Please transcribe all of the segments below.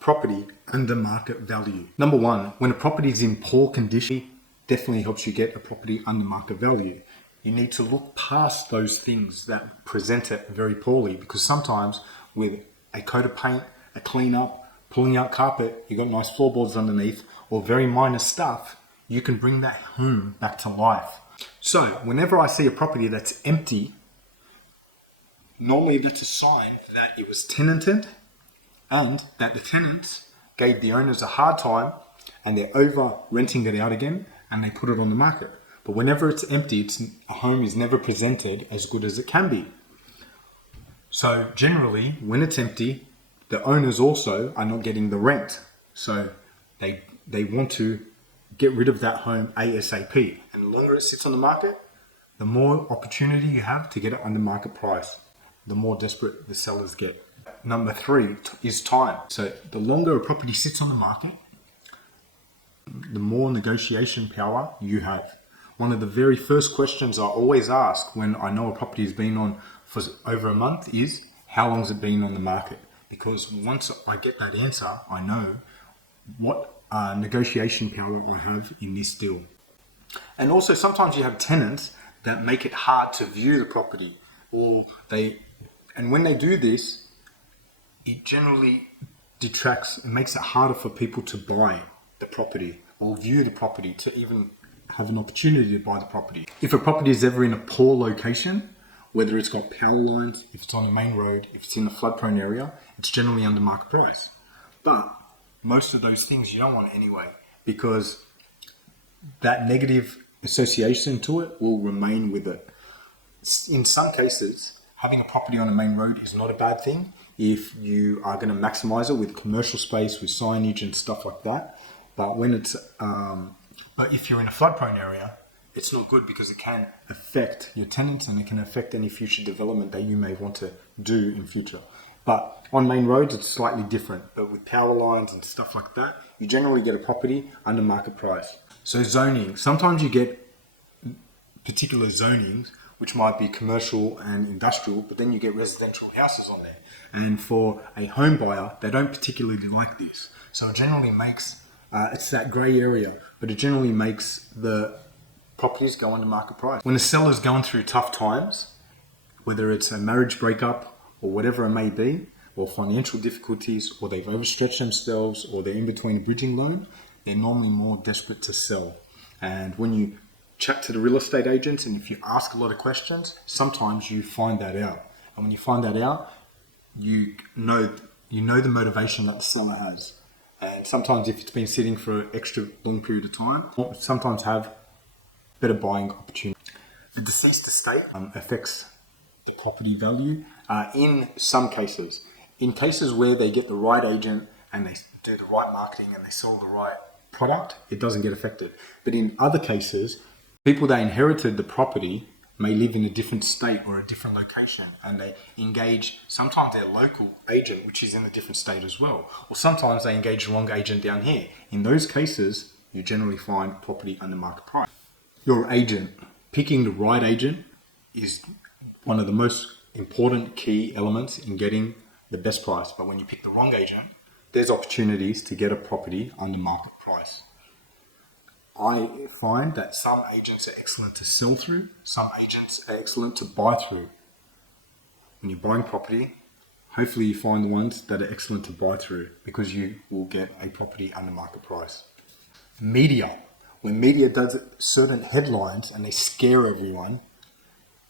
property under market value. Number one, when a property is in poor condition, definitely helps you get a property under market value. You need to look past those things that present it very poorly, because sometimes with a coat of paint, a clean up, pulling out carpet, you've got nice floorboards underneath, or very minor stuff, you can bring that home back to life. So whenever I see a property that's empty, normally that's a sign that it was tenanted and that the tenants gave the owners a hard time and they're over renting it out again and they put it on the market. But whenever it's empty, a home is never presented as good as it can be. So generally, when it's empty, the owners also are not getting the rent. So they want to get rid of that home ASAP. And the longer it sits on the market, the more opportunity you have to get it under market price, the more desperate the sellers get. Number three is time. So the longer a property sits on the market, the more negotiation power you have. One of the very first questions I always ask when I know a property has been on for over a month is, how long has it been on the market? Because once I get that answer, I know what negotiation power I have in this deal. And also sometimes you have tenants that make it hard to view the property, and when they do this, it generally detracts and makes it harder for people to buy the property or view the property, to even have an opportunity to buy the property. If a property is ever in a poor location, whether it's got power lines, if it's on a main road, if it's in a flood-prone area, it's generally under market price. But most of those things you don't want anyway, because that negative association to it will remain with it. In some cases, having a property on a main road is not a bad thing if you are going to maximize it with commercial space, with signage and stuff like that. But but if you're in a flood-prone area, it's not good, because it can affect your tenants and it can affect any future development that you may want to do in future. But on main roads, it's slightly different. But with power lines and stuff like that, you generally get a property under market price. So zoning, sometimes you get particular zonings, which might be commercial and industrial, but then you get residential houses on there. And for a home buyer, they don't particularly like this. So it generally makes, it's that grey area, but it generally makes the properties go under market price. When a seller's going through tough times, whether it's a marriage breakup or whatever it may be, or financial difficulties, or they've overstretched themselves, or they're in between a bridging loan, they're normally more desperate to sell. And when you chat to the real estate agents, and if you ask a lot of questions, sometimes you find that out. And when you find that out, you know the motivation that the seller has. And sometimes if it's been sitting for an extra long period of time, sometimes have better buying opportunity. The deceased estate affects the property value in some cases. In cases where they get the right agent and they do the right marketing and they sell the right product, it doesn't get affected. But in other cases, people that inherited the property may live in a different state or a different location, and they engage sometimes their local agent, which is in a different state as well, or sometimes they engage the wrong agent down here. In those cases, you generally find property under market price. Your agent, picking the right agent is one of the most important key elements in getting the best price. But when you pick the wrong agent, there's opportunities to get a property under market price. I find that some agents are excellent to sell through, some agents are excellent to buy through. When you're buying property, hopefully you find the ones that are excellent to buy through, because you will get a property under market price. Media. When media does certain headlines and they scare everyone,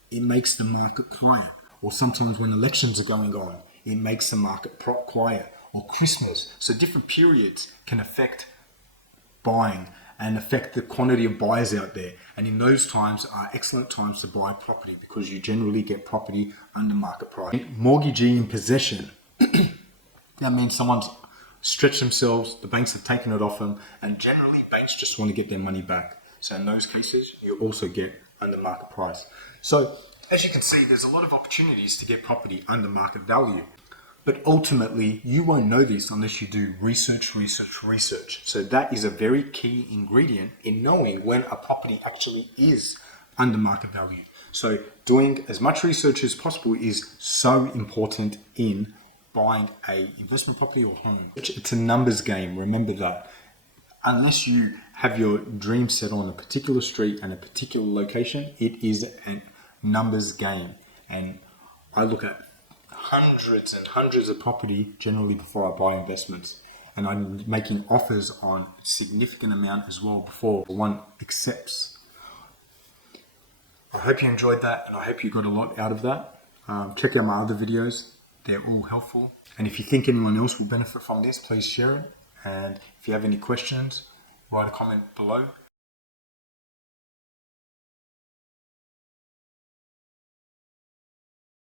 it makes the market quiet. Or sometimes when elections are going on, it makes the market quiet. Or Christmas. So different periods can affect buying and affect the quantity of buyers out there. And in those times are excellent times to buy property, because you generally get property under market price. Mortgagee in possession. That means someone's stretched themselves, the banks have taken it off them, and generally banks just want to get their money back. So in those cases, you also get under market price. So as you can see, there's a lot of opportunities to get property under market value. But ultimately, you won't know this unless you do research. So that is a very key ingredient in knowing when a property actually is under market value. So doing as much research as possible is so important in buying a investment property or home. It's a numbers game, remember that. Unless you have your dream set on a particular street and a particular location, it is a numbers game. And I look at hundreds and hundreds of property generally before I buy investments. And I'm making offers on a significant amount as well before one accepts. I hope you enjoyed that, and I hope you got a lot out of that. Check out my other videos. They're all helpful. And if you think anyone else will benefit from this, please share it. And if you have any questions, write a comment below